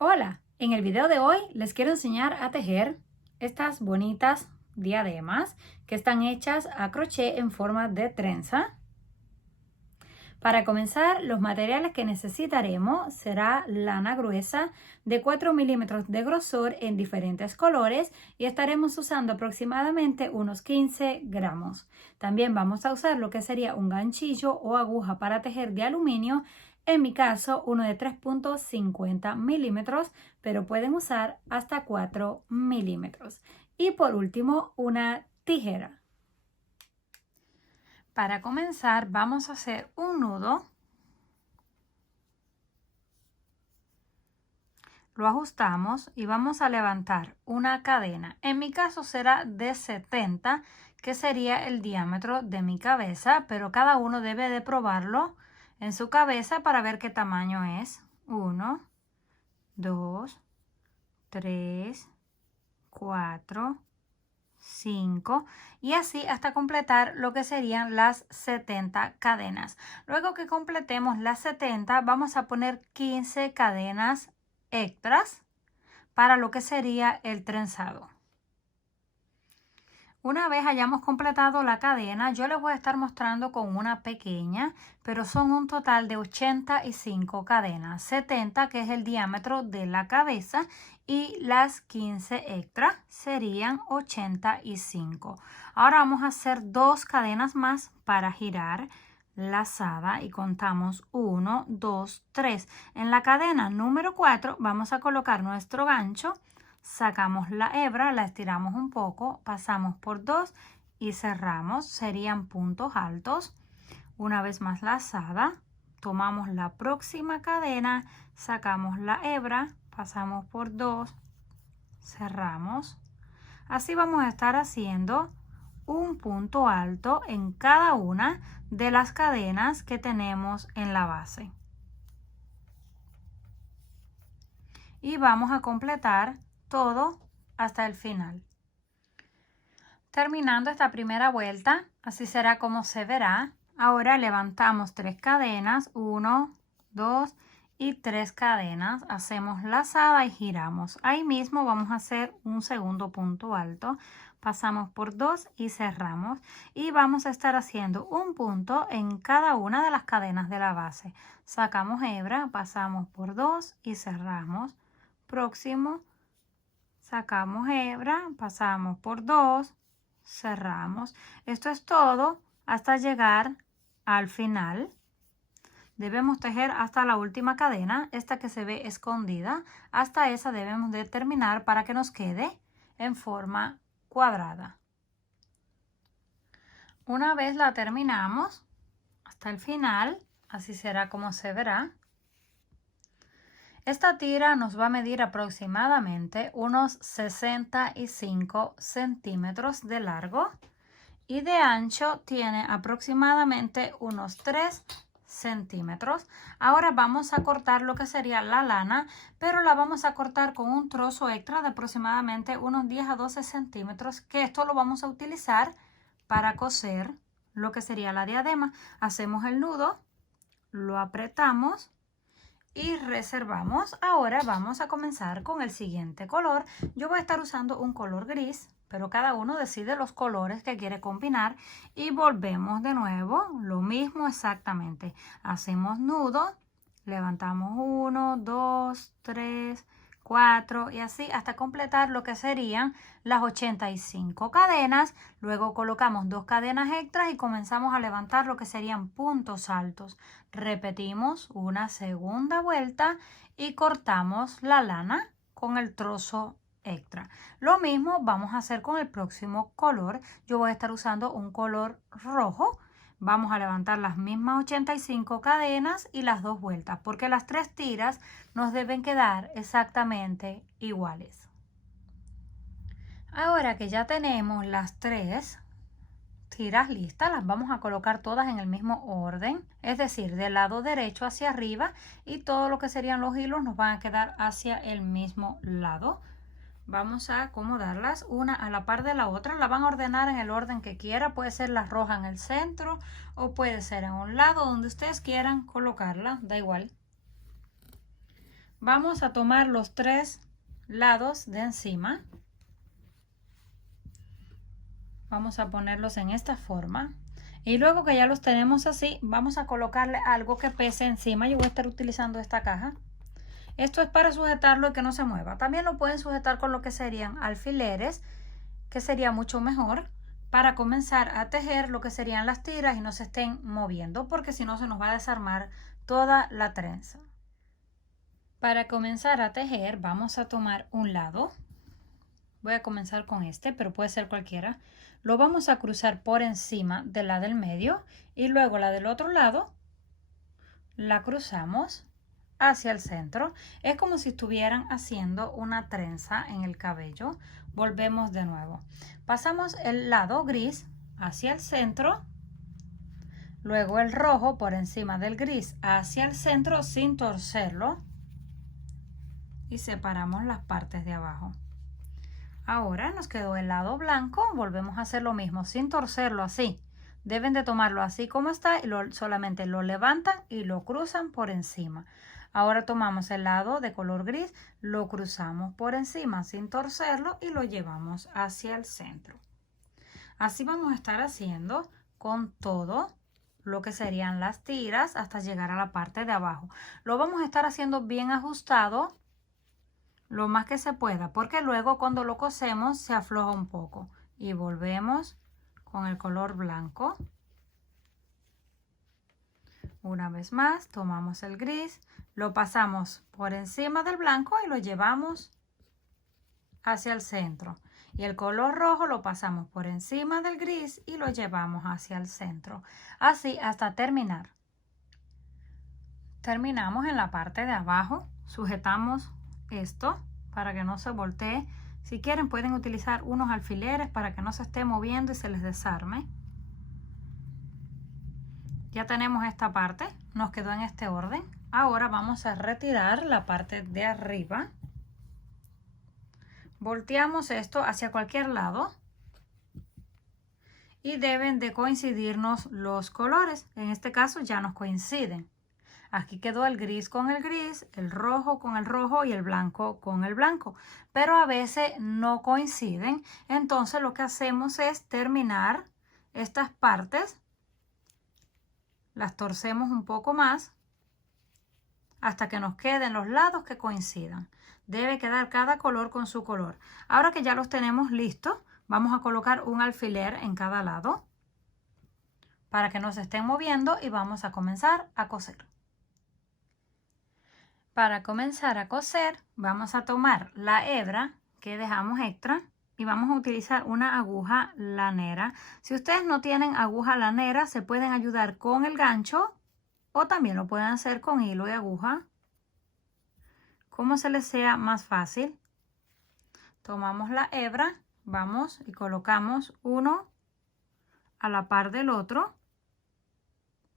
Hola, en el video de hoy les quiero enseñar a tejer estas bonitas diademas que están hechas a crochet en forma de trenza. Para comenzar, los materiales que necesitaremos será lana gruesa de 4 milímetros de grosor en diferentes colores y estaremos usando aproximadamente unos 15 gramos. También vamos a usar lo que sería un ganchillo o aguja para tejer de aluminio. En mi caso, uno de 3.50 milímetros, pero pueden usar hasta 4 milímetros. Y por último, una tijera. Para comenzar, vamos a hacer un nudo. Lo ajustamos y vamos a levantar una cadena. En mi caso será de 70, que sería el diámetro de mi cabeza, pero cada uno debe de probarlo en su cabeza para ver qué tamaño es. 1, 2, 3, 4, 5 y así hasta completar lo que serían las 70 cadenas. Luego que completemos las 70 vamos a poner 15 cadenas extras para lo que sería el trenzado. Una vez hayamos completado la cadena, yo les voy a estar mostrando con una pequeña, pero son un total de 85 cadenas, 70 que es el diámetro de la cabeza y las 15 extras serían 85. Ahora vamos a hacer dos cadenas más para girar lazada y contamos 1, 2, 3. En la cadena número 4 vamos a colocar nuestro gancho. Sacamos la hebra, la estiramos un poco, pasamos por 2 y cerramos. Serían puntos altos. Una vez más lazada, tomamos la próxima cadena, sacamos la hebra, pasamos por 2, cerramos. Así vamos a estar haciendo un punto alto en cada una de las cadenas que tenemos en la base. Y vamos a completar todo hasta el final. Terminando esta primera vuelta, así será como se verá. Ahora levantamos 3 cadenas, 1, 2 y 3 cadenas. Hacemos lazada y giramos. Ahí mismo vamos a hacer un segundo punto alto. Pasamos por 2 y cerramos. Y vamos a estar haciendo un punto en cada una de las cadenas de la base. Sacamos hebra, pasamos por 2 y cerramos. Próximo. Sacamos hebra, pasamos por 2, cerramos. Esto es todo hasta llegar al final. Debemos tejer hasta la última cadena, esta que se ve escondida. Hasta esa debemos de terminar para que nos quede en forma cuadrada. Una vez la terminamos hasta el final, así será como se verá. Esta tira nos va a medir aproximadamente unos 65 centímetros de largo y de ancho tiene aproximadamente unos 3 centímetros. Ahora vamos a cortar lo que sería la lana, pero la vamos a cortar con un trozo extra de aproximadamente unos 10 a 12 centímetros, que esto lo vamos a utilizar para coser lo que sería la diadema. Hacemos el nudo, lo apretamos y reservamos. Ahora vamos a comenzar con el siguiente color. Yo voy a estar usando un color gris, pero cada uno decide los colores que quiere combinar y volvemos de nuevo, lo mismo exactamente. Hacemos nudo, levantamos 1, 2, 3, 4 y así hasta completar lo que serían las 85 cadenas. Luego colocamos 2 cadenas extras y comenzamos a levantar lo que serían puntos altos. Repetimos una segunda vuelta y cortamos la lana con el trozo extra. Lo mismo vamos a hacer con el próximo color. Yo voy a estar usando un color rojo. Vamos a levantar las mismas 85 cadenas y las 2 vueltas, porque las 3 tiras nos deben quedar exactamente iguales. Ahora que ya tenemos las 3 tiras listas, las vamos a colocar todas en el mismo orden, es decir, del lado derecho hacia arriba, y todo lo que serían los hilos nos van a quedar hacia el mismo lado. Vamos a acomodarlas una a la par de la otra. La van a ordenar en el orden que quiera. Puede ser la roja en el centro o puede ser en un lado donde ustedes quieran colocarla. Da igual. Vamos a tomar los 3 lados de encima. Vamos a ponerlos en esta forma. Y luego que ya los tenemos así, vamos a colocarle algo que pese encima. Yo voy a estar utilizando esta caja. Esto es para sujetarlo y que no se mueva. También lo pueden sujetar con lo que serían alfileres, que sería mucho mejor para comenzar a tejer lo que serían las tiras y no se estén moviendo, porque si no se nos va a desarmar toda la trenza. Para comenzar a tejer vamos a tomar un lado. Voy a comenzar con este, pero puede ser cualquiera. Lo vamos a cruzar por encima de la del medio y luego la del otro lado la cruzamos hacia el centro. Es como si estuvieran haciendo una trenza en el cabello. Volvemos de nuevo. Pasamos el lado gris hacia el centro, luego el rojo por encima del gris hacia el centro sin torcerlo y separamos las partes de abajo. Ahora nos quedó el lado blanco, volvemos a hacer lo mismo sin torcerlo así. Deben de tomarlo así como está y solamente lo levantan y lo cruzan por encima. Ahora tomamos el lado de color gris, lo cruzamos por encima sin torcerlo y lo llevamos hacia el centro. Así vamos a estar haciendo con todo lo que serían las tiras hasta llegar a la parte de abajo. Lo vamos a estar haciendo bien ajustado lo más que se pueda, porque luego cuando lo cosemos se afloja un poco. Y volvemos con el color blanco. Una vez más tomamos el gris, lo pasamos por encima del blanco y lo llevamos hacia el centro. Y el color rojo lo pasamos por encima del gris y lo llevamos hacia el centro. Así hasta terminar. Terminamos en la parte de abajo, sujetamos esto para que no se voltee. Si quieren pueden utilizar unos alfileres para que no se esté moviendo y se les desarme. Ya tenemos esta parte, nos quedó en este orden. Ahora vamos a retirar la parte de arriba. Volteamos esto hacia cualquier lado y deben de coincidirnos los colores. En este caso ya nos coinciden. Aquí quedó el gris con el gris, el rojo con el rojo y el blanco con el blanco. Pero a veces no coinciden. Entonces lo que hacemos es terminar estas partes. Las torcemos un poco más hasta que nos queden los lados que coincidan. Debe quedar cada color con su color. Ahora que ya los tenemos listos, vamos a colocar un alfiler en cada lado para que no se estén moviendo y vamos a comenzar a coser. Para comenzar a coser vamos a tomar la hebra que dejamos extra y vamos a utilizar una aguja lanera. Si ustedes no tienen aguja lanera se pueden ayudar con el gancho o también lo pueden hacer con hilo y aguja, como se les sea más fácil. Tomamos la hebra, vamos y colocamos uno a la par del otro,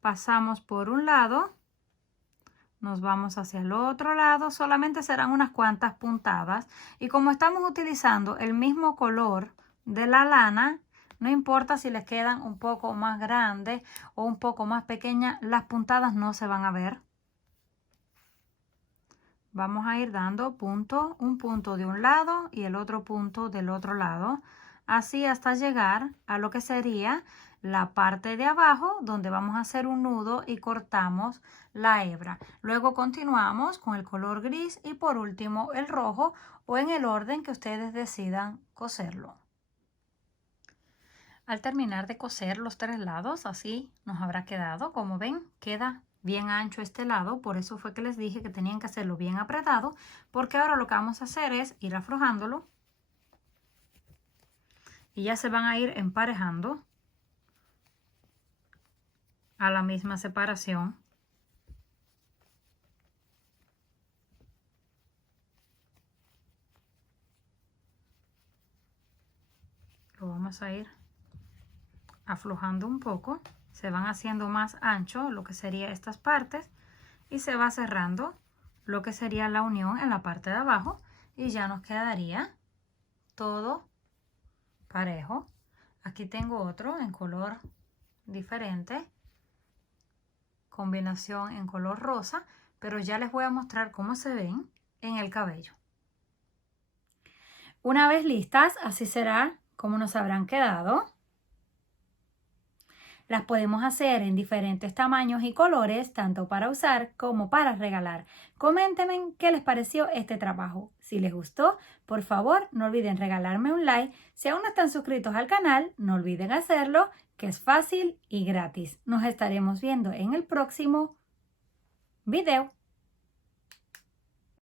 pasamos por un lado. Nos vamos hacia el otro lado, solamente serán unas cuantas puntadas y como estamos utilizando el mismo color de la lana, no importa si les quedan un poco más grandes o un poco más pequeñas, las puntadas no se van a ver. Vamos a ir dando un punto de un lado y el otro punto del otro lado, así hasta llegar a lo que sería la parte de abajo donde vamos a hacer un nudo y cortamos la hebra. Luego continuamos con el color gris y por último el rojo o en el orden que ustedes decidan coserlo. Al terminar de coser los 3 lados, así nos habrá quedado. Como ven, queda bien ancho este lado, por eso fue que les dije que tenían que hacerlo bien apretado, porque ahora lo que vamos a hacer es ir aflojándolo y ya se van a ir emparejando a la misma separación. Lo vamos a ir aflojando un poco, se van haciendo más ancho lo que sería estas partes y se va cerrando lo que sería la unión en la parte de abajo y ya nos quedaría todo parejo. Aquí tengo otro en color diferente, combinación en color rosa, pero ya les voy a mostrar cómo se ven en el cabello. Una vez listas, así será como nos habrán quedado. Las podemos hacer en diferentes tamaños y colores, tanto para usar como para regalar. Coméntenme qué les pareció este trabajo. Si les gustó, por favor, no olviden regalarme un like. Si aún no están suscritos al canal, no olviden hacerlo, que es fácil y gratis. Nos estaremos viendo en el próximo video.